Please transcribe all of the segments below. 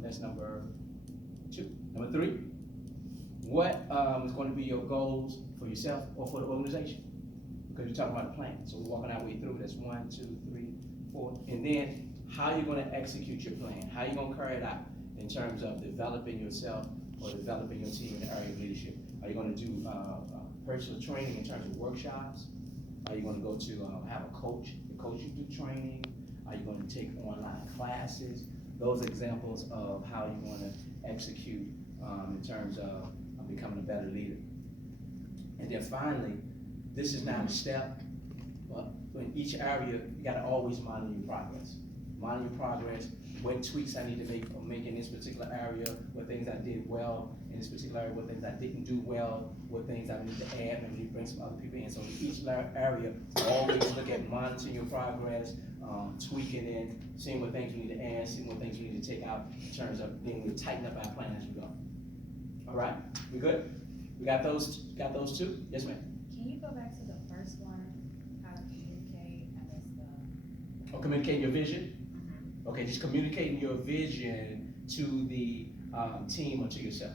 That's number 2. Number 3, what is going to be your goals for yourself or for the organization? Because you're talking about a plan. So we're walking our way through. That's 1, 2, 3, 4. And then how you're going to execute your plan. How you're going to carry it out in terms of developing yourself or developing your team in the area of leadership. Are you going to do personal training in terms of workshops? Are you going to go to have a coach to coach you through training? Are you going to take online classes? Those are examples of how you want to execute in terms of becoming a better leader. And then finally, this is not a step, but in each area, you got to always monitor your progress. Monitor your progress, what tweaks I need to make in this particular area, what things I did well in this particular area, what things I didn't do well, what things I need to add, maybe bring some other people in. So in each area, always look at monitoring your progress, tweaking it, seeing what things we need to add, seeing what things we need to take out in terms of being able to tighten up our plan as we go. All right, we good? We got those 2? Yes, ma'am. Can you go back to the first one, how to communicate, I guess Or communicating your vision? Okay, just communicating your vision to the team or to yourself.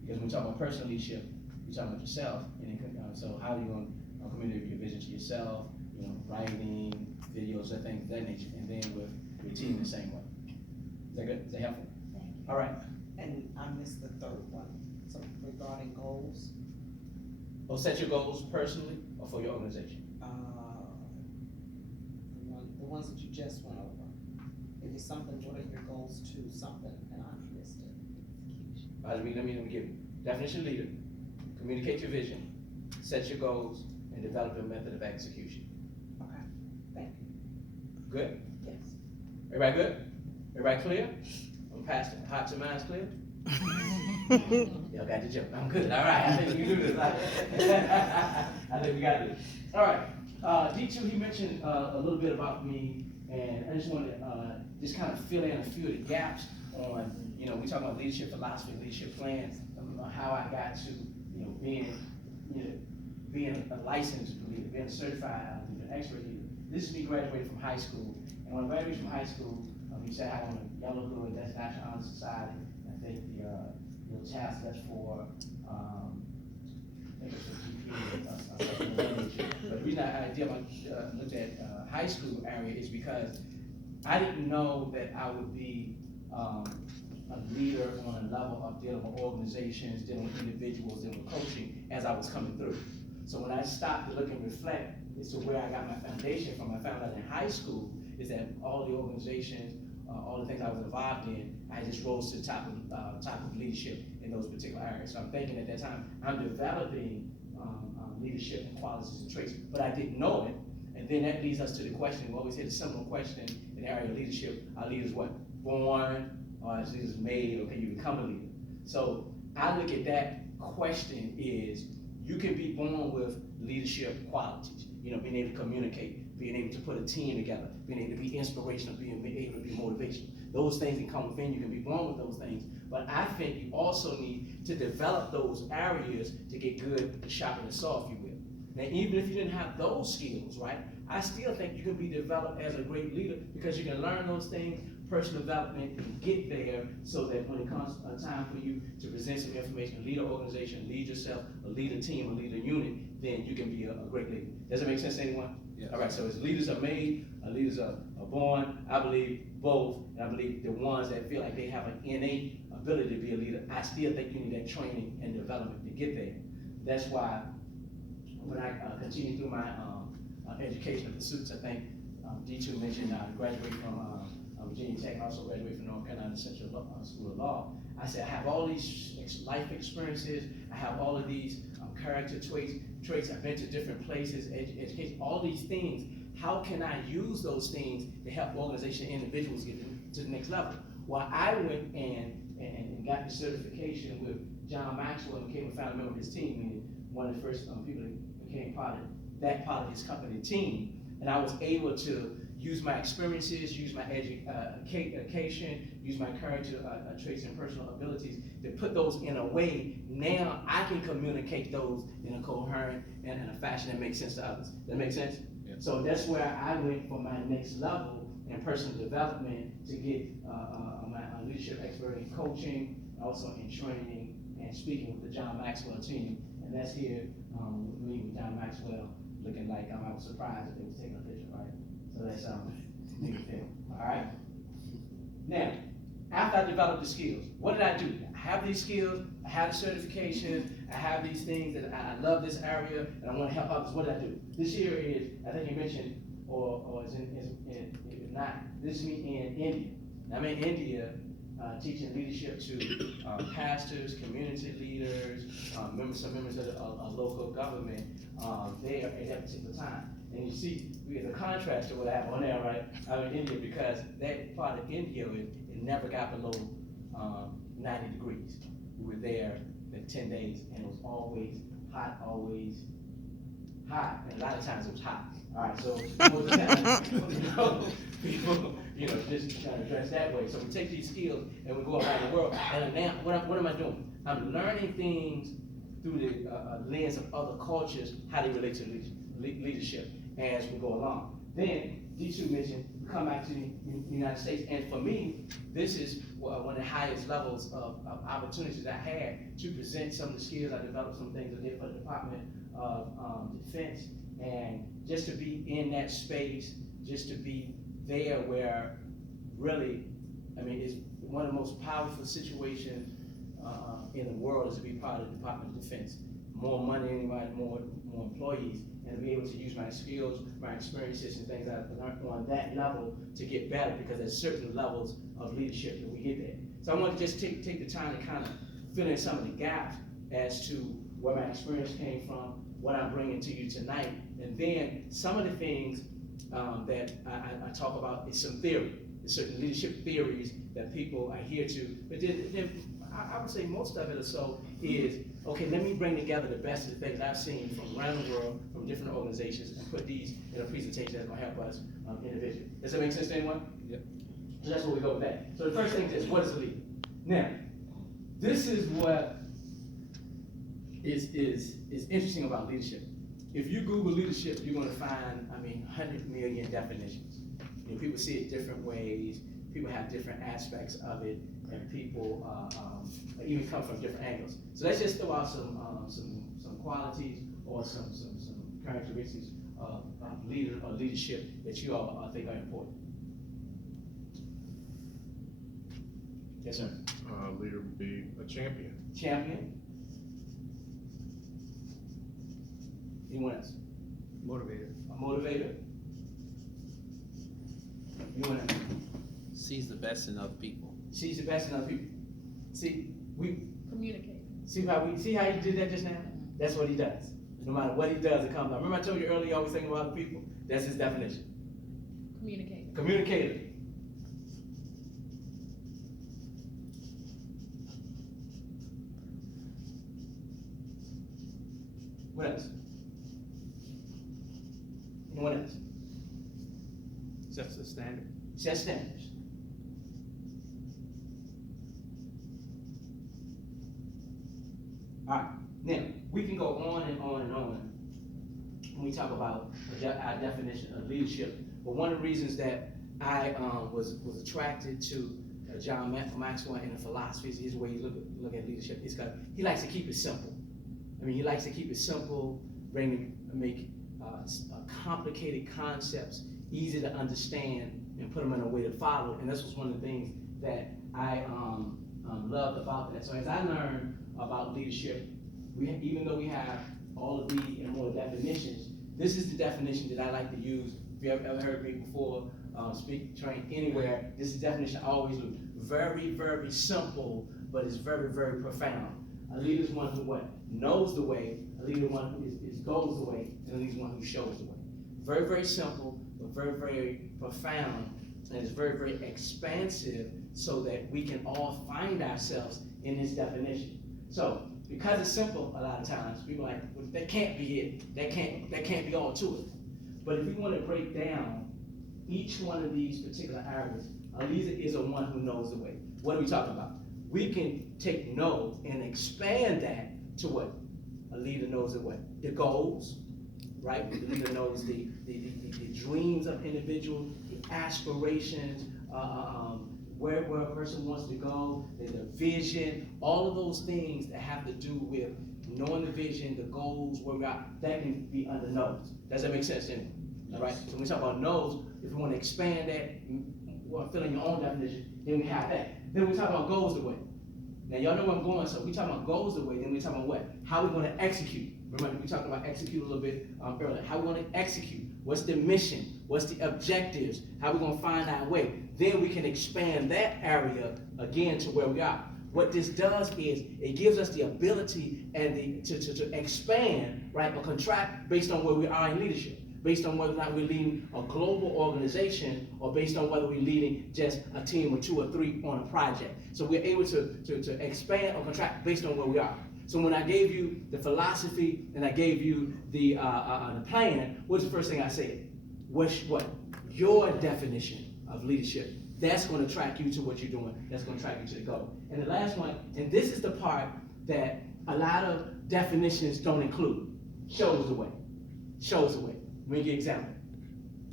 Because when we talk about personal leadership, you're talking about yourself. And so how are you going to communicate your vision to yourself? You know, writing, videos, and things of that nature. And then with your team the same way. Is that good? Is that helpful? Thank you. All right. And I missed the third one, so regarding goals. Or set your goals personally or for your organization. The ones that you just went over. It is something, what are your goals to something, and I missed it. Let me give you. Definition of leader, communicate your vision, set your goals, and develop a method of execution. Okay, thank you. Good? Yes. Everybody good? Everybody clear? I'm past it. Hearts and minds clear? Y'all got the joke. I'm good. All right. I think we can do this. I think we got this. All right. D2, he mentioned a little bit about me, and I just wanted to just kind of fill in a few of the gaps on, we talk about leadership philosophy, leadership plans, how I got to, being a licensed leader, being a certified leader, an expert leader. This is me graduating from high school, and when I graduated from high school, he said I want a yellow hood, that's National Honor Society. I think the task that's for, I think it's for GPA. But the reason I looked at high school area is because I didn't know that I would be a leader on a level of dealing with organizations, dealing with individuals, dealing with coaching as I was coming through. So when I stopped to look and reflect as to where I got my foundation from, I found out in high school is that all the organizations, all the things I was involved in, I just rose to the top of leadership in those particular areas. So I'm thinking at that time, I'm developing leadership and qualities and traits, but I didn't know it. And then that leads us to the question, we always hit a similar question in the area of leadership. Are leaders what? Born, or is leaders made, or can you become a leader? So I look at that question is, you can be born with leadership qualities, being able to communicate, being able to put a team together, being able to be inspirational, being able to be motivational. Those things can come within, you can be born with those things, but I think you also need to develop those areas to get good at sharpening the saw, if you will. Now, even if you didn't have those skills, right, I still think you can be developed as a great leader because you can learn those things, personal development, and get there so that when it comes a time for you to present some information, lead an organization, lead yourself, or lead a team, or lead a unit, then you can be a great leader. Does that make sense to anyone? Yes. All right, so as leaders are made, leaders are born, I believe both, and I believe the ones that feel like they have an innate ability to be a leader, I still think you need that training and development to get there. That's why when I continue through my educational pursuits, I think D2 mentioned I graduated from Virginia Tech, also graduated from North Carolina Central School of Law. I said, I have all these life experiences, I have all of these character traits, I've been to different places, education, all these things. How can I use those things to help organizations and individuals get to the next level? Well, I went and got the certification with John Maxwell and became a founding member of his team, meaning one of the first people that became part of his company team. And I was able to use my experiences, use my education, use my character traits and personal abilities to put those in a way, now I can communicate those in a coherent and in a fashion that makes sense to others. That make sense? Yeah. So that's where I went for my next level, and personal development to get my leadership expert in coaching, also in training and speaking with the John Maxwell team. And that's here with me with John Maxwell, looking like I was surprised that they was taking a picture, right? So that's make it film. All right. Now, after I developed the skills, what did I do? I have these skills, I have the certification, I have these things that I love this area, and I want to help others. What did I do? This year is, I think you mentioned, or is not, this is me in India. Now, I'm in India teaching leadership to pastors, community leaders, some members of the local government there at that particular time. And you see, we have a contrast to what I have on there, right? I'm in India because that part of India, it never got below 90 degrees. We were there for 10 days, and it was always hot, and a lot of times it was hot. All right, so most of the time, people, just trying to dress that way. So we take these skills and we go around the world. And now, what am I doing? I'm learning things through the lens of other cultures, how they relate to leadership as we go along. Then, these two mentioned, we come back to the United States, and for me, this is one of the highest levels of opportunities I had to present some of the skills. I developed some things I did for the Department of Defense, and just to be in that space, just to be there where really, it's one of the most powerful situations in the world is to be part of the Department of Defense. More money than anybody, more employees, and to be able to use my skills, my experiences, and things I've learned on that level to get better, because there's certain levels of leadership that we get there. So I want to just take the time to kind of fill in some of the gaps as to where my experience came from, what I'm bringing to you tonight, and then some of the things that I talk about is some theory, certain leadership theories that people adhere to. But then I would say most of it or so is, okay, let me bring together the best of the things I've seen from around the world, from different organizations, and put these in a presentation that's going to help us individually. Does that make sense to anyone? Yep. So that's where we go with that. So the first thing is, what is a leader? Now, this is what is interesting about leadership. If you Google leadership, you're going to find, 100 million definitions. People see it different ways. People have different aspects of it, and people even come from different angles. So let's just throw out some qualities or some characteristics of leadership that you all think are important. Yes, sir. Leader would be a champion. Champion. Anyone else? Motivator. A motivator. Anyone else? Sees the best in other people. Sees the best in other people. See Communicate. how you did that just now? That's what he does. No matter what he does, it comes out. Remember I told you earlier, you always think about other people? That's his definition. Communicate. Communicator. What else? Anyone else? Sets the standard. Set standards. All right, now, we can go on and on and on when we talk about our definition of leadership, but one of the reasons that I was attracted to John Maxwell and the philosophies, his way he look at leadership, is because he likes to keep it simple. He likes to keep it simple, make complicated concepts easy to understand and put them in a way to follow, and this was one of the things that I loved about that. So as I learned about leadership, even though we have all of these and more definitions, this is the definition that I like to use. If you have ever heard me before, speak, train anywhere, this is the definition I always use. Very, very simple, but it's very, very profound. A leader is one who knows the way, a leader is one who goes the way, and a leader is one who shows the way. Very, very simple, but very, very profound, and it's very, very expansive so that we can all find ourselves in this definition. So, because it's simple, a lot of times, people are like, well, that can't be it. That can't be all to it. But if we want to break down each one of these particular areas, a leader is a one who knows the way. What are we talking about? We can take know and expand that to what? A leader knows the way. The goals, right? The leader knows the dreams of individuals, the aspirations, where a person wants to go, the vision, all of those things that have to do with knowing the vision, the goals, where we are, that can be under no's. Does that make sense to anyone? All right, so when we talk about no's, if we want to expand that, fill in your own definition, then we have that. Then we talk about goals the way. Now y'all know where I'm going, so we talk about goals the way, then we talk about what? How we're going to execute. Remember, we talked about execute a little bit earlier. How we're going to execute. What's the mission? What's the objectives? How we're going to find our way. Then we can expand that area again to where we are. What this does is it gives us the ability and to expand, right, or contract based on where we are in leadership, based on whether or not we're leading a global organization or based on whether we're leading just a team of 2 or 3 on a project. So we're able to expand or contract based on where we are. So when I gave you the philosophy and I gave you the plan, what's the first thing I said? What? Your definition of leadership. That's going to track you to what you're doing. That's going to track you to the goal. And the last one, and this is the part that a lot of definitions don't include. Shows the way. Shows the way. Let me give you an example.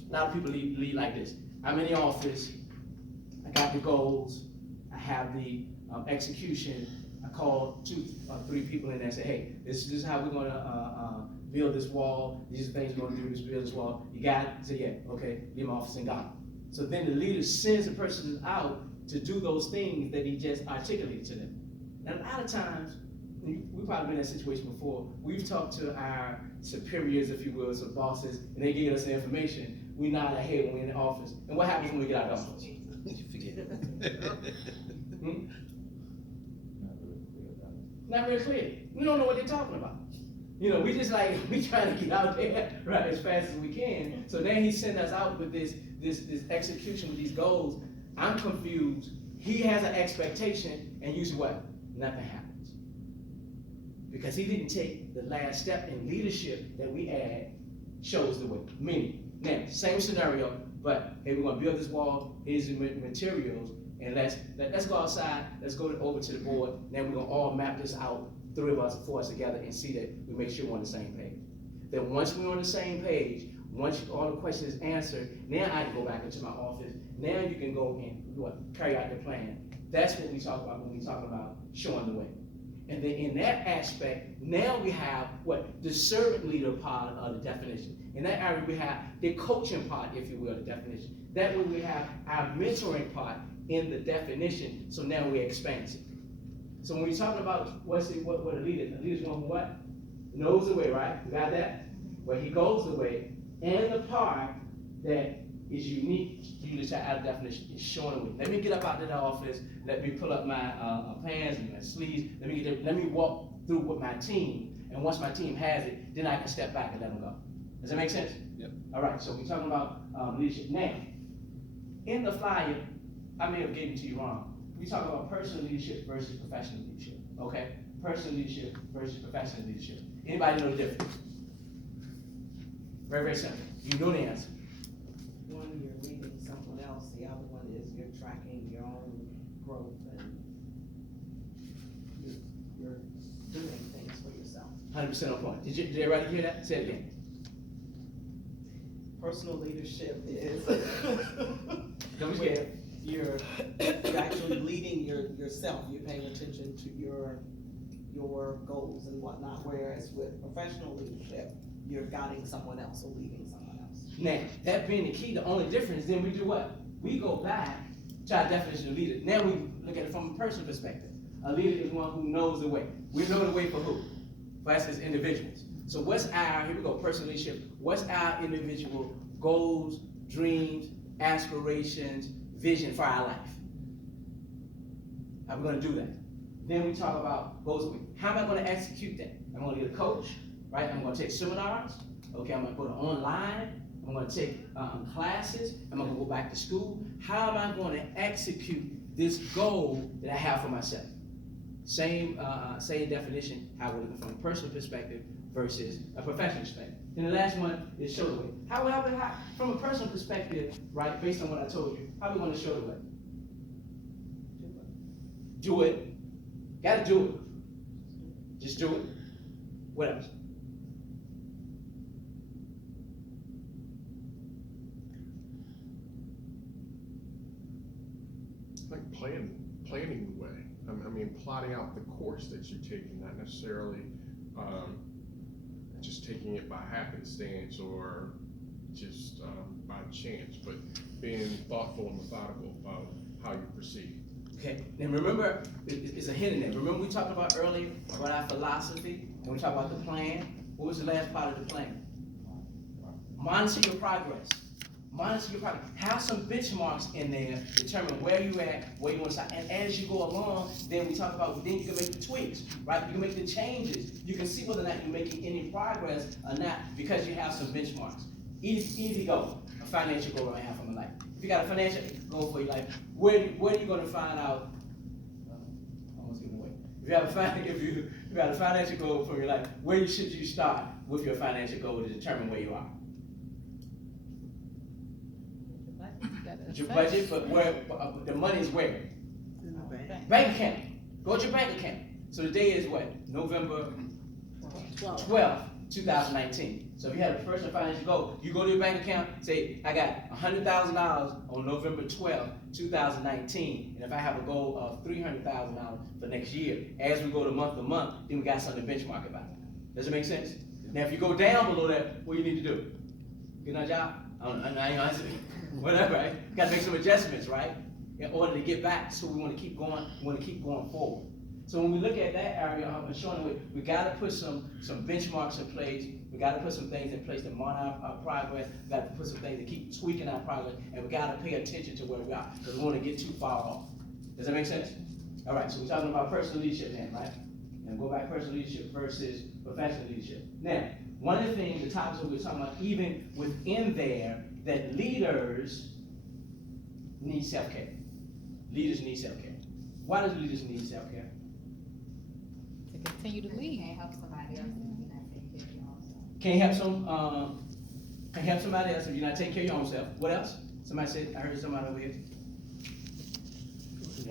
A lot of people lead like this. I'm in the office. I got the goals. I have the execution. I call 2 or 3 people in there and say, hey, this is how we're going to build this wall. These are things we're going to do to build this wall. You got it? Say, yeah, okay, leave my office and gone. So then the leader sends the person out to do those things that he just articulated to them. And a lot of times, we've probably been in that situation before. We've talked to our superiors, if you will, so bosses, and they give us the information. We nod our head when we're in the office. And what happens when we get out of the office? You forget. Not very clear. We don't know what they're talking about. You know, we just like, we trying to get out there, right, as fast as we can. So then he sent us out with this execution, with these goals. I'm confused. He has an expectation, and usually what? Nothing happens. Because he didn't take the last step in leadership that we add, shows the way. Meaning, now, same scenario, but hey, we're gonna build this wall, here's the materials, and let's go outside, let's go over to the board, then we're gonna all map this out, 3 of us, 4 of us together, and see that we make sure we're on the same page. Then once we're on the same page, once all the questions is answered, now I can go back into my office. Now you can go and carry out your plan. That's what we talk about when we talk about showing the way. And then in that aspect, now we have what? The servant leader part of the definition. In that area, we have the coaching part, if you will, the definition. That way we have our mentoring part in the definition, so now we're expansive. So when we're talking about what a leader's one who what? Knows the way, right? We got that? Where he goes the way, and the part that is unique, you just out of definition, is showing the way. Let me get up out of the office, let me pull up my pants and my sleeves, let me walk through with my team, and once my team has it, then I can step back and let them go. Does that make sense? Yep. All right, so we're talking about leadership. Now, in the flyer, I may have given it to you wrong. We talk about personal leadership versus professional leadership, okay? Personal leadership versus professional leadership. Anybody know the difference? Very, very simple. You know the answer. One, you're leading someone else, the other one is you're tracking your own growth and you're doing things for yourself. 100% on point. Did everybody hear that? Say it again. Personal leadership is Don't be scared. you're actually leading yourself. You're paying attention to your goals and whatnot, whereas with professional leadership, you're guiding someone else or leading someone else. Now, that being the key, the only difference, then we do what? We go back to our definition of leader. Now we look at it from a personal perspective. A leader is one who knows the way. We know the way for who? For us as individuals. So what's our, here we go, personal leadership. What's our individual goals, dreams, aspirations, vision for our life? How are we going to do that? Then we talk about goals. How am I going to execute that? I'm going to get a coach, right? I'm going to take seminars. Okay, I'm going to go to online. I'm going to take classes. I'm going to go back to school. How am I going to execute this goal that I have for myself? Same definition, how we're looking from a personal perspective versus a professional perspective. And the last one is show the way. How, from a personal perspective, right, based on what I told you, how are we going to show the way? Do it. Gotta do it. Just do it. What else? like planning the way. I mean, plotting out the course that you're taking, not necessarily, just taking it by happenstance or just, by chance, but being thoughtful and methodical about how you proceed. Okay, and remember, it's a hint in there. Remember we talked about earlier about our philosophy, and we talked about the plan. What was the last part of the plan? Monitor your progress. Monitor your progress. Have some benchmarks in there, determine where you at, where you want to start. And as you go along, then we talk about, then you can make the tweaks, right? You can make the changes. You can see whether or not you're making any progress or not because you have some benchmarks. Easy go, a financial goal I have for my life. If you got a financial goal for your life, where are you going to find out? Almost giving away. If you got a financial goal for your life, where should you start with your financial goal to determine where you are? Your budget, but where the money is where? Bank account. Go to your bank account. So the day is what? November 12th, 2019. So if you had a personal financial goal, you go to your bank account, say, I got $100,000 on November 12th, 2019. And if I have a goal of $300,000 for next year, as we go to month, then we got something to benchmark about. Does it make sense? Now, if you go down below that, what do you need to do? Get another job? I ain't answering. Whatever, right? You gotta make some adjustments, right? In order to get back, so we wanna keep going, forward. So when we look at that area, I'm showing we gotta put some benchmarks in place. We gotta put some things in place to monitor our progress. We gotta put some things to keep tweaking our progress, and we gotta pay attention to where we are, because we wanna get too far off. Does that make sense? All right, so we're talking about personal leadership now, right? And go back personal leadership versus professional leadership. Now, one of the things, the topics that we're talking about, even within there, that leaders need self-care. Leaders need self-care. Why does leaders need self-care? To continue to lead. Can't help somebody else if you're not taking care of your own self. Can't help somebody else if you're not taking care of your own self. What else? Somebody said, I heard somebody over here. You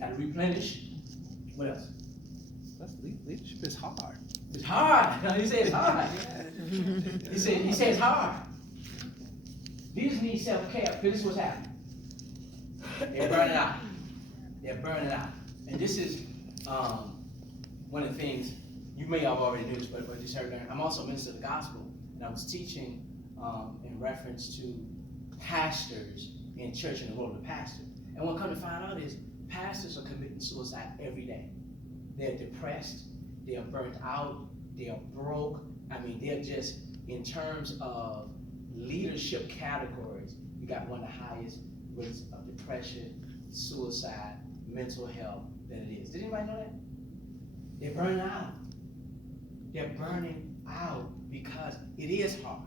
gotta replenish. What else? Leadership is hard. It's hard. He said it's hard. He said it's hard. Leaders need self-care, because this is what's happening. They're burning out. They're burning out. And this is one of the things you may have already knew, but just heard there. I'm also a minister of the gospel, and I was teaching in reference to pastors in church and the role of the pastor. And what come to find out is pastors are committing suicide every day. They're depressed, they are burnt out, they are broke. I mean, they're just, in terms of leadership categories, you got one of the highest rates of depression, suicide, mental health than it is. Did anybody know that? They're burning out. They're burning out because it is hard.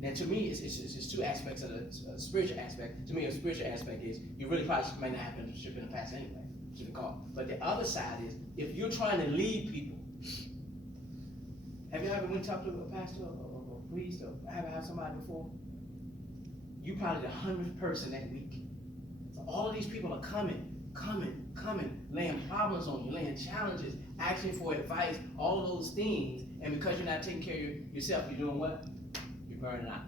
Now, to me, it's two aspects of the spiritual aspect. To me, a spiritual aspect is you really probably might not have been in the past anyway. But the other side is, if you're trying to lead people, have you ever went to talk to a pastor or a priest or ever had somebody before? You probably the 100th person that week. So all of these people are coming, laying problems on you, laying challenges, asking for advice, all of those things. And because you're not taking care of yourself, you're doing what? You're burning out.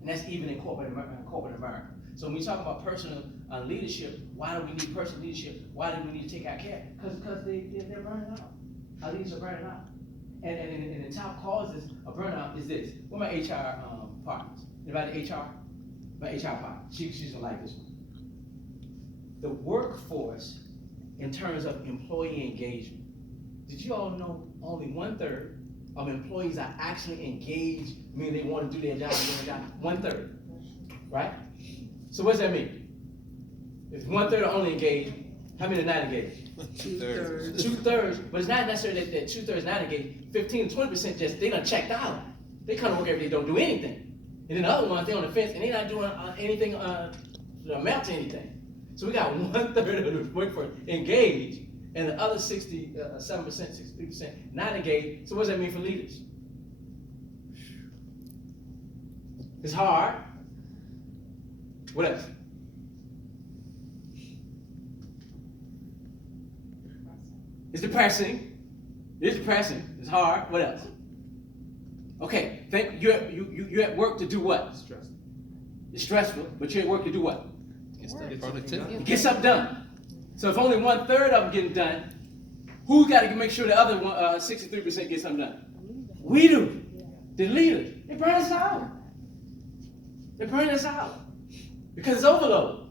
And that's even in corporate America. So when we talk about personal leadership, why do we need personal leadership? Why do we need to take our care? Because they're burning out. Our leaders are burning out. And the top causes of burnout is this. What are my HR partners? Anybody HR? My HR partner. She's gonna like this one. The workforce, in terms of employee engagement. Did you all know only 1/3 of employees are actually engaged, meaning they want to do their job, 1/3, right? So what does that mean? If 1/3 are only engaged, how many are not engaged? 2/3. 2/3, but it's not necessarily that 2/3 not engaged. 15 to 20% just, they done checked out. They come to work every day, don't do anything. And then the other ones, they're on the fence and they're not doing anything to amount to anything. So we got 1/3 of the workforce engaged, and the other 67%, 63% not engaged. So what does that mean for leaders? It's hard. What else? It's depressing. It's depressing. It's hard. What else? Okay, you're at work to do what? It's stressful, but you're at work to do what? It's the productivity. Get something done. So if only 1/3 of them getting done, who got to make sure the other 63% get something done? We do. The leaders. They burn us out. They burn us out because it's overload.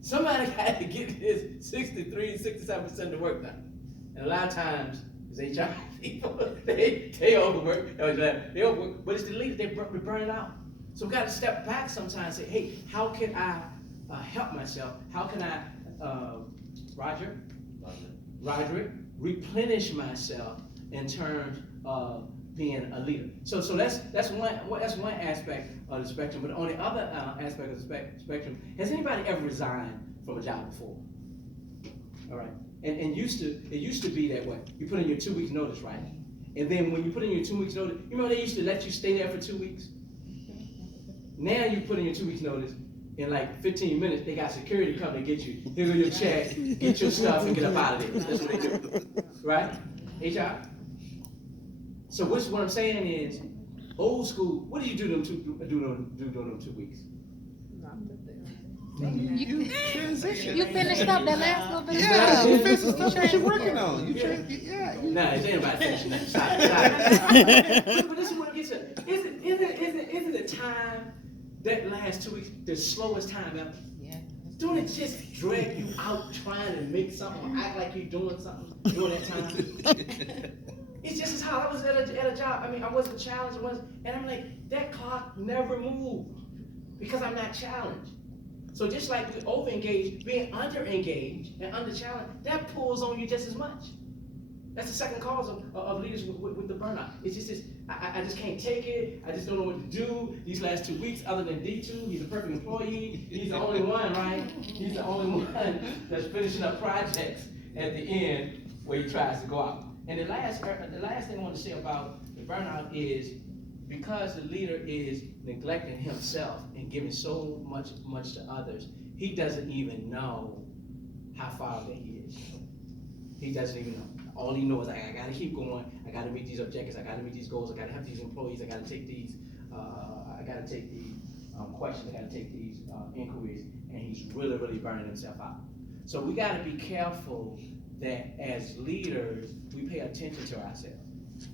Somebody got to get this 63, 67% of the work done. And a lot of times, it's HR people, they overwork, they overwork, but it's the leaders, they burn it out. So we got to step back sometimes and say, hey, how can I help myself? How can I, Roderick, replenish myself in terms of being a leader? So that's one aspect of the spectrum. But on the other aspect of the spectrum, has anybody ever resigned from a job before? All right. And it used to be that way. You put in your 2 weeks notice, right? And then when you put in your 2 weeks notice, you remember they used to let you stay there for 2 weeks? Now you put in your 2 weeks notice, in like 15 minutes, they got security come to get you. Here go your check, get your stuff, and get up out of there. That's what they do, right? HR? So what I'm saying is, old school, what do you do during them 2 weeks? You transition. You finished up that last little bit of Yeah, stuff. you finish the stuff that you're working on. Nah, it's anybody finishing that. Stop. But this is what it gets at. Isn't the time that last 2 weeks the slowest time ever? Yeah. Don't it just drag you out trying to make something, act like you're doing something during that time? It's just as how I was at a job. I mean, I wasn't challenged, and I'm like, that clock never moved because I'm not challenged. So just like we over-engaged, being under-engaged and under-challenged, that pulls on you just as much. That's the second cause of leaders with the burnout. It's just this, I just can't take it. I just don't know what to do these last 2 weeks other than D2. He's a perfect employee. He's the only one, right? He's the only one that's finishing up projects at the end where he tries to go out. And the last thing I want to say about the burnout is because the leader is neglecting himself and giving so much to others, he doesn't even know how far that he is. He doesn't even know. All he knows is I gotta keep going. I gotta meet these objectives. I gotta meet these goals. I gotta have these employees. I gotta take these. Questions. I gotta take these inquiries. And he's really burning himself out. So we gotta be careful that as leaders we pay attention to ourselves.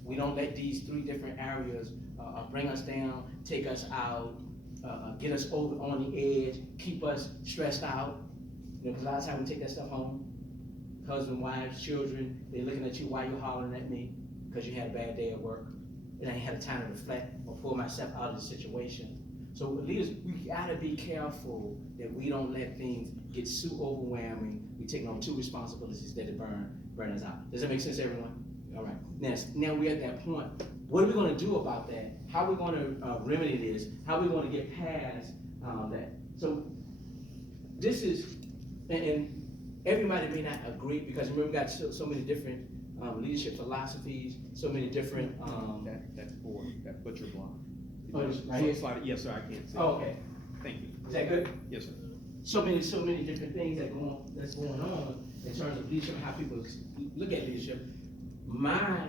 We don't let these 3 different areas bring us down, take us out, get us over on the edge, keep us stressed out. You know, because a lot of times we take that stuff home. Husband, wives, children, they're looking at you while you're hollering at me because you had a bad day at work. And I ain't had a time to reflect or pull myself out of the situation. So leaders, we gotta be careful that we don't let things get too overwhelming. We take on too responsibilities that it burn us out. Does that make sense, everyone? All right. Now we're at that point. What are we gonna do about that? How are we gonna remedy this? How are we gonna get past that? So this is, and everybody may not agree because remember we got so many different leadership philosophies, so many different. That's four. That butcher block. Oh, it's right here? Yes, sir. I can't see. Oh, okay. Thank you. Is that good? Yes, sir. So many different things that's going on in terms of leadership, how people look at leadership. My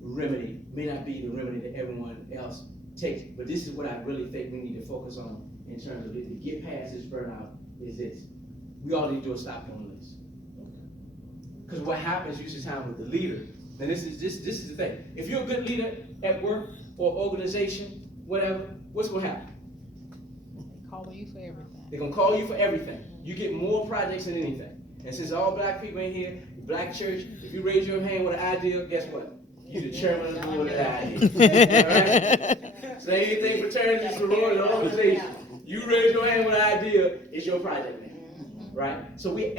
remedy may not be the remedy that everyone else takes, but this is what I really think we need to focus on in terms of to get past this burnout is this. We all need to do a stop doing this. Because what happens usually time with the leader, and this is the thing. If you're a good leader at work or organization, whatever, what's gonna happen? Calling you for everything. They're gonna call you for everything. You get more projects than anything. And since all black people in here, black church, if you raise your hand with an idea, guess what? You're the chairman of the board of that idea. Alright? So anything fraternity, sorority, organization, you raise your hand with an idea, it's your project now. Right? So we're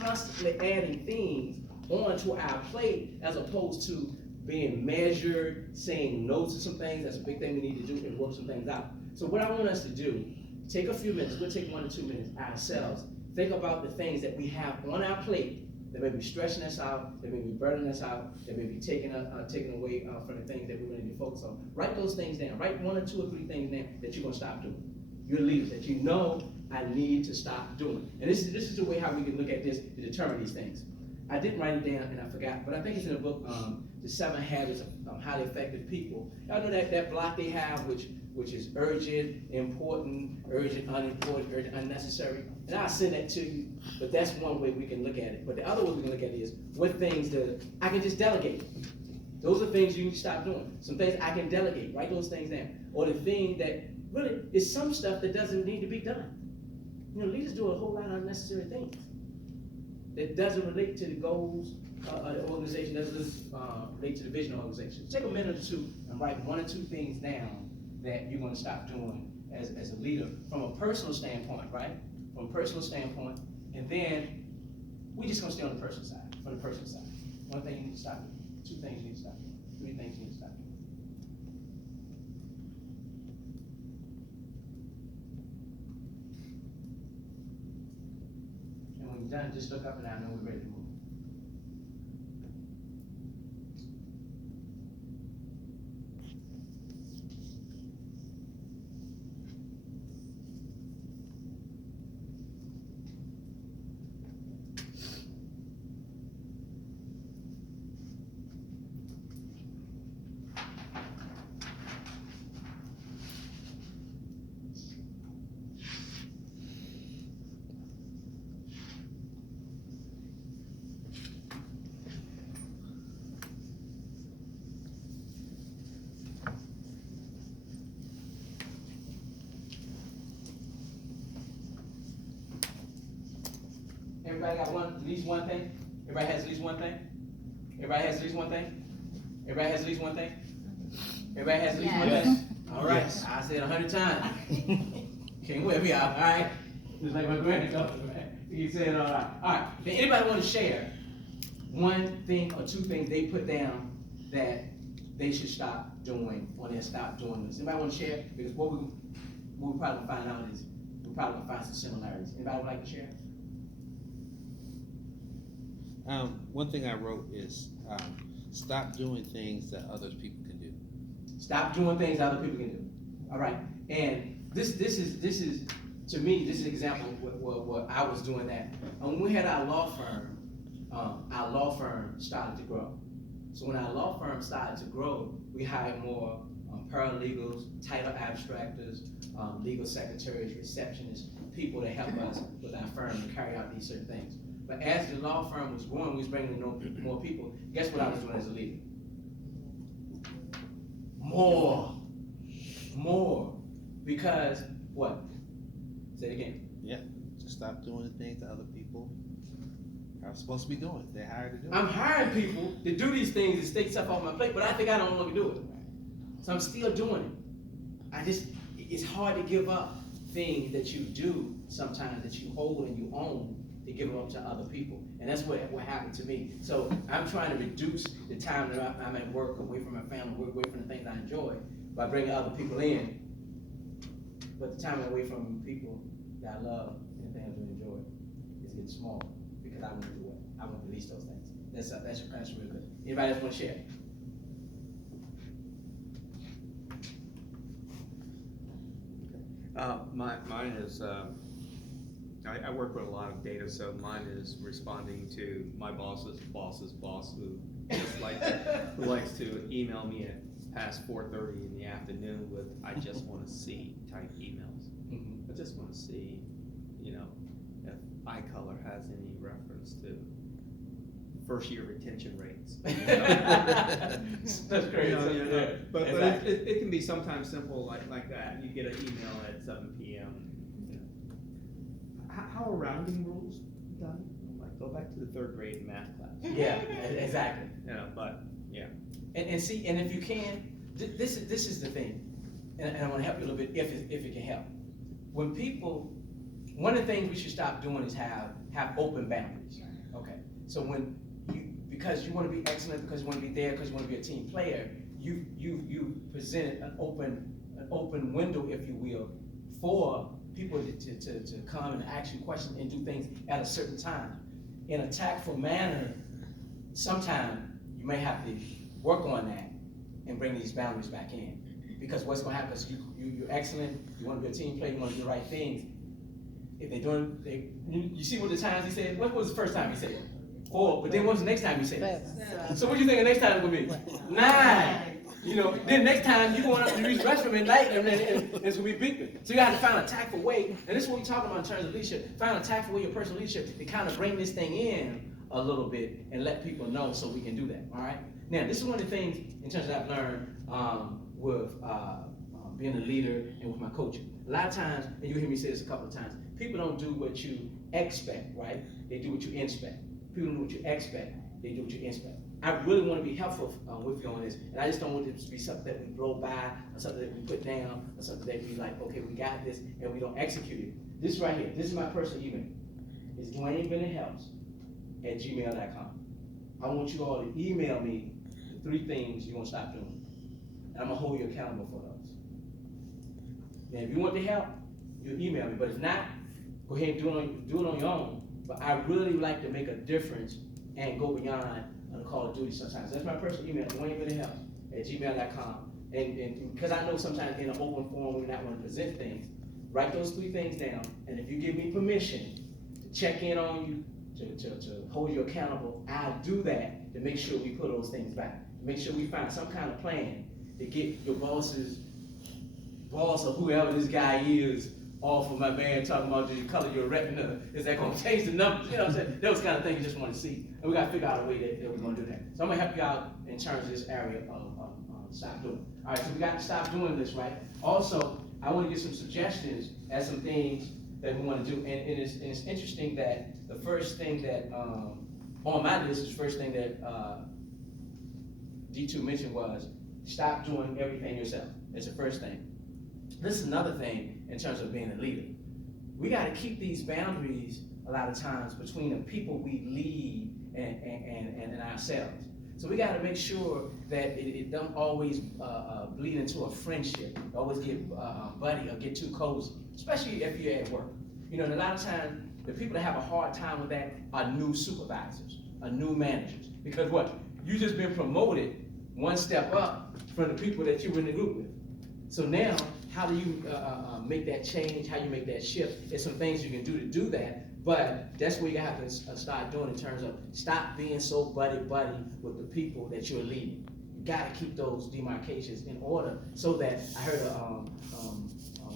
constantly adding things onto our plate as opposed to being measured, saying no to some things. That's a big thing we need to do and work some things out. So what I want us to do, take a few minutes, we'll take 1 to 2 minutes ourselves, think about the things that we have on our plate that may be stressing us out, that may be burning us out, that may be taking away from the things that we really need to focus on. Write those things down. Write 1 or 2 or 3 things down that you're gonna stop doing. You're leaders that you know I need to stop doing. And this is the way how we can look at this to determine these things. I didn't write it down and I forgot, but I think it's in a book the 7 Habits of Highly Effective People. Y'all know that block they have, which is urgent, important, urgent, unimportant, urgent, unnecessary. And I'll send that to you, but that's one way we can look at it. But the other way we can look at it is what things that I can just delegate. Those are things you need to stop doing. Some things I can delegate, write those things down. Or the thing that really is some stuff that doesn't need to be done. You know, leaders do a whole lot of unnecessary things that doesn't relate to the goals of the organization, doesn't relate to the vision of the organization. Take a minute or two and write 1 or 2 things down that you're gonna stop doing as a leader from a personal standpoint, right? From a personal standpoint, and then we're just gonna stay on the personal side, from the personal side. 1 thing you need to stop doing, 2 things you need to stop doing, 3 things you need to stop doing. And when you're done, just look up and I know we're ready to move. Everybody got at least one thing? Everybody has at least one thing? Everybody has at least one thing? Everybody has at least one thing? Everybody has at least one Yes. thing? All right, I said 100 times. Can't wear me out, all right? Just like my granddaughter, man. He said, all right. All right, does anybody want to share 1 thing or 2 things they put down that they should stop doing or they stop doing this? Anybody want to share? Because what we probably find out is we're probably gonna find some similarities. Anybody would like to share? 1 thing I wrote is, stop doing things that other people can do. Stop doing things other people can do. All right, and this is to me, this is an example of what I was doing that. When we had our law firm started to grow. So when our law firm started to grow, we hired more paralegals, title abstractors, legal secretaries, receptionists, people to help us with our firm to carry out these certain things. But as the law firm was growing, we was bringing in more people. Guess what I was doing as a leader? More. Because what? Say it again. Just stop doing the things that other people are supposed to be doing. They're hired to do it. I'm hiring people to do these things and stick stuff on my plate, but I think I don't want to do it. So I'm still doing it. It's hard to give up things that you do sometimes that you hold and you own to give them up to other people. And that's what happened to me. So I'm trying to reduce the time that I'm at work, away from my family, away from the things I enjoy, by bringing other people in. But the time away from people that I love and the things I enjoy is getting smaller because I want to do it. I want to release those things. That's real good. Anybody else want to share? Mine is, I work with a lot of data, so mine is responding to my boss's boss's boss who likes to email me at past 4:30 in the afternoon with "I just want to see" type emails. I just want to see, if iColor has any reference to first-year retention rates. That's crazy. But Exactly. it can be sometimes simple like that. You get an email at 7 p.m. How are rounding rules done? I'm like, go back to the 3rd grade math class. Yeah, exactly. But yeah. And see, and if you can, this is the thing, and I want to help you a little bit if it can help. When people, one of the things we should stop doing is have open boundaries. Okay, so because you want to be excellent, because you want to be there, because you want to be a team player, you presented an open window, if you will, for people to come and ask you questions and do things at a certain time. In a tactful manner, sometimes you may have to work on that and bring these boundaries back in. Because what's going to happen is you're excellent, you want to be a team player, you want to do the right things. If they're doing, you see what the times he said, what was the first time he said it? 4, but then what's the next time you say that? Seven. So what do you think the next time is gonna be? 9. You know, then next time you going up to use the restroom at night and it's gonna be beeping. So you gotta find a tactful way, and this is what we're talking about in terms of leadership. Find a tactful way, your personal leadership, to kind of bring this thing in a little bit and let people know so we can do that, all right? Now, this is one of the things in terms of I've learned with being a leader and with my coaching. A lot of times, and you hear me say this a couple of times, people don't do what you expect, right? They do what you inspect. People don't do what you expect, they do what you inspect. I really want to be helpful with you on this, and I just don't want it to be something that we blow by, or something that we put down, or something that we like, okay, we got this, and we don't execute it. This right here, this is my personal email. It's DwayneBennettHelps@gmail.com. I want you all to email me the 3 things you're gonna stop doing, and I'm gonna hold you accountable for those. Now, if you want the help, you email me, but if not, go ahead and do it on your own. But I really like to make a difference and go beyond the call of duty sometimes. That's my personal email, DwayneBennettHelps@gmail.com. And because I know sometimes in an open forum we not want to present things, write those 3 things down, and if you give me permission to check in on you, to hold you accountable, I'll do that to make sure we put those things back. Make sure we find some kind of plan to get your boss or whoever this guy is off of my man talking about the color of your retina. Is that gonna change the numbers? You know what I'm saying? Those kind of things you just want to see. And we gotta figure out a way that we're gonna do that. So I'm gonna help you out in terms of this area of stop doing. All right, so we got to stop doing this, right? Also, I want to get some suggestions as some things that we want to do. And it's interesting that the first thing that on my list, the first thing that D2 mentioned was stop doing everything yourself. It's the first thing. This is another thing in terms of being a leader. We got to keep these boundaries a lot of times between the people we lead and ourselves. So we got to make sure that it don't always bleed into a friendship, always get buddy or get too cozy, especially if you're at work. You know, and a lot of times the people that have a hard time with that are new supervisors, are new managers, because what? You just been promoted one step up from the people that you were in the group with. So now, how do you make that change? How you make that shift? There's some things you can do to do that. But that's what you have to start doing in terms of stop being so buddy-buddy with the people that you're leading. You gotta keep those demarcations in order so that, I heard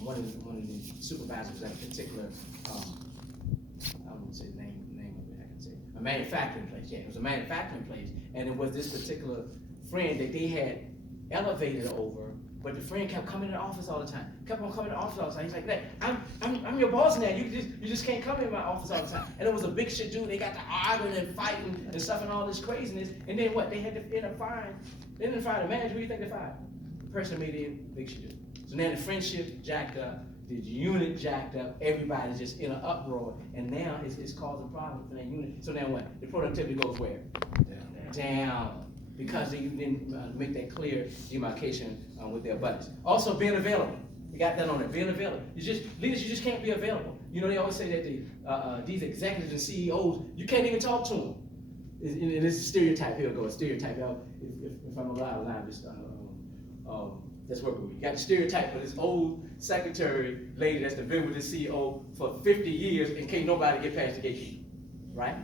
one of the supervisors at a particular, I won't say the name of it, I can say, a manufacturing place, yeah, it was a manufacturing place, and it was this particular friend that they had elevated over, but the friend kept coming to the office all the time. Kept on coming to the office all the time. He's like, I'm your boss now. You just can't come in my office all the time. And it was a big shit dude. They got to arguing and fighting and stuff and all this craziness. And then what? They had to end up firing. They didn't fire the manager. Who do you think they fired? The person that made it big shit dude. So now the friendship jacked up. The unit jacked up. Everybody's just in an uproar. And now it's causing problems for that unit. So now what? The productivity goes where? Down. Because they didn't make that clear demarcation with their buddies. Also, being available. You got that on it, being available. Leaders, you just can't be available. You know, they always say that these executives and CEOs, you can't even talk to them. And it's a stereotype. Here we go, a stereotype. If I'm allowed, let's work with it. You got the stereotype of this old secretary lady that's been with the CEO for 50 years and can't nobody get past the gatekeeper, right?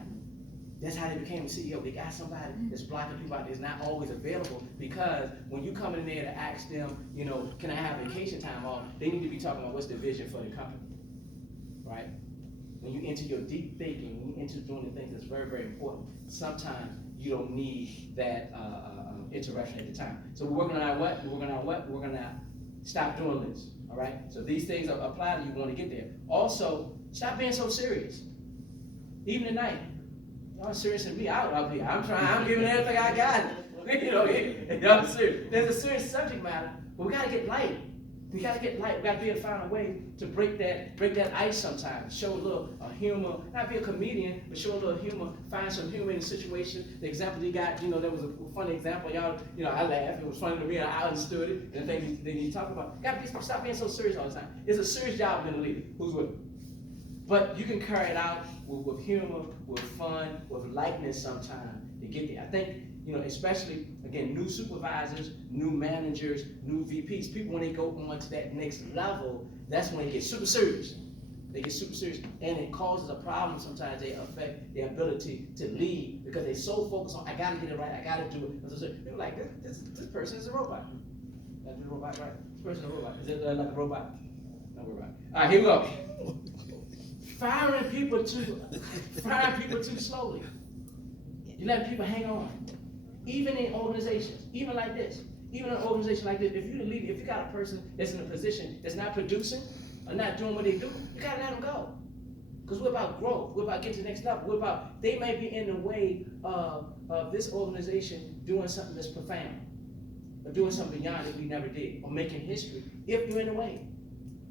That's how they became a CEO. They got somebody that's blocking people out, that's not always available, because when you come in there to ask them, you know, can I have vacation time off, they need to be talking about what's the vision for the company, right? When you enter your deep thinking, when you enter doing the things that's very, very important, sometimes you don't need that interaction at the time. So we're working on our what? We're working on our what? We're working on our stop doing this, all right? So these things apply to you want to get there. Also, stop being so serious. Even at night. Y'all serious with me? I'm giving everything I got. You know, y'all serious. There's a serious subject matter, but we gotta get light. We gotta get light. We gotta be able to find a way to break that ice sometimes. Show a little humor. Not be a comedian, but show a little humor. Find some humor in the situation. The example you got, you know, there was a funny example. Y'all, you know, I laughed. It was funny to me. I understood it. And the thing that you talk about. Stop being so serious all the time. It's a serious job being a leader. Who's with me? But you can carry it out with humor, with fun, with lightness sometimes to get there. I think, you know, especially, again, new supervisors, new managers, new VPs, people when they go on to that next level, that's when it gets super serious. They get super serious, and it causes a problem. Sometimes they affect their ability to lead because they're so focused on, I gotta get it right, I gotta do it. People like, this person is a robot. That's a robot, right? This person is a robot. Is it like a robot? No robot. All right, here we go. Firing people too slowly. You let people hang on. Even in organizations, even like this, even in an organization like this, if you're the leader, if you got a person that's in a position that's not producing or not doing what they do, you gotta let them go. Because we're about growth, we're about getting to the next level, they may be in the way of this organization doing something that's profound, or doing something beyond that we never did, or making history, if you're in the way.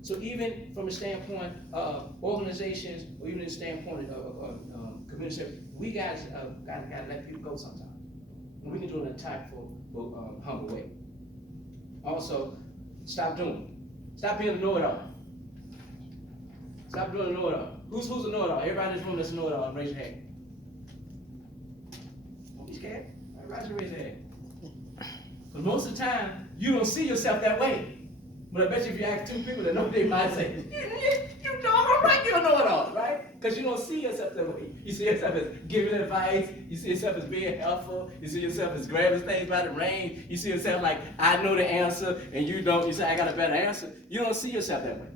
So even from a standpoint of organizations, or even the standpoint of community service, we guys gotta let people go sometimes. And we can do it in a tactful, humble way. Also, stop doing it. Stop being a know-it-all. Stop doing a know-it-all. Who's a know-it-all? Everybody in this room that's a know-it-all, raise your hand. Don't be scared. Everybody should raise their hand. Because most of the time, you don't see yourself that way. But I bet you if you ask two people that know, they might say, you know, I'm right, you don't know it all, right? Because you don't see yourself that way. You see yourself as giving advice. You see yourself as being helpful. You see yourself as grabbing things by the reins. You see yourself like, I know the answer, and you don't. You say, I got a better answer. You don't see yourself that way.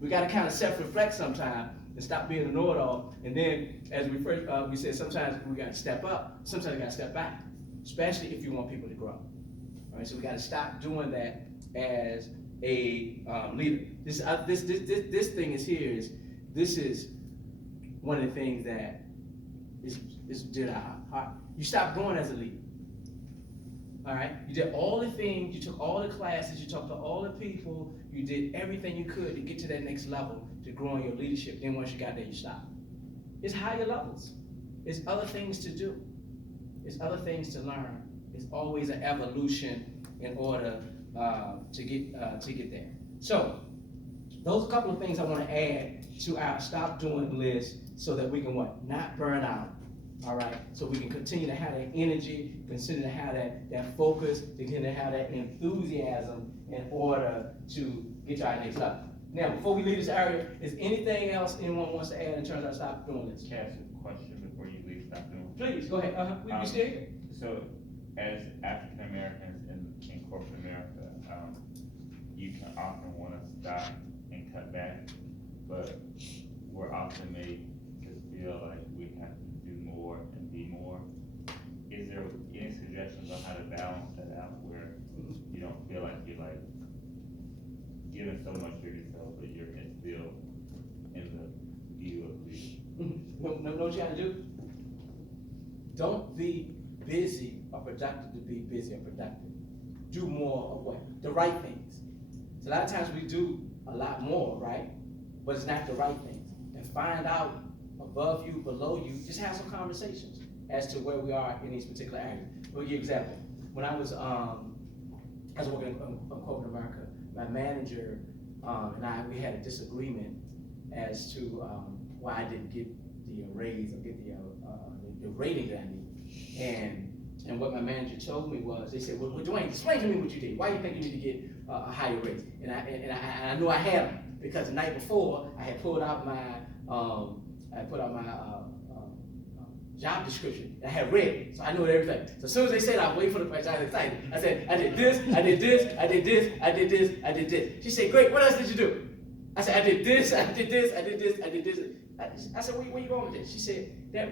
We got to kind of self-reflect sometimes and stop being a know-it-all. And then, as we said, sometimes we got to step up. Sometimes we got to step back, especially if you want people to grow. All right, so we got to stop doing that as a leader. This thing this is one of the things that is dear to our heart. You stop growing as a leader. All right, you did all the things, you took all the classes, you talked to all the people, you did everything you could to get to that next level to grow in your leadership. Then once you got there, you stop. It's higher levels. It's other things to do. It's other things to learn. It's always an evolution in order to get there. So, those are a couple of things I want to add to our stop doing list so that we can what? Not burn out. All right, so we can continue to have that energy, continue to have that focus, continue to have that enthusiasm in order to get to our next level. Now, before we leave this area, is anything else anyone wants to add in terms of stop doing this? Can I ask a question before you leave stop doing? Please, go ahead. We still here. So, as African Americans in corporate America, you can often want to stop and cut back, but we're often made to feel like we have to do more and be more. Is there any suggestions on how to balance that out where you don't feel like you're like giving so much of yourself, but you're still in the view of the Know what you got to do? Don't be busy or productive to be busy or productive. Do more of what? The right things. So a lot of times we do a lot more, right? But it's not the right things. And find out above you, below you, just have some conversations as to where we are in these particular areas. For example, when I was working in corporate America, my manager and we had a disagreement as to why I didn't get the raise or get the rating that I needed. And what my manager told me was, they said, well, Dwayne, explain to me what you did. Why do you think you need to get a higher raise? And I knew I had them because the night before I had pulled out my job description. I had read it, so I knew everything. So as soon as they said, I wait for the question, I was excited. I said, I did this, I did this, I did this, I did this, I did this. She said, great, what else did you do? I said, I did this, I did this, I did this, I did this. I said, where you going with this? She said, that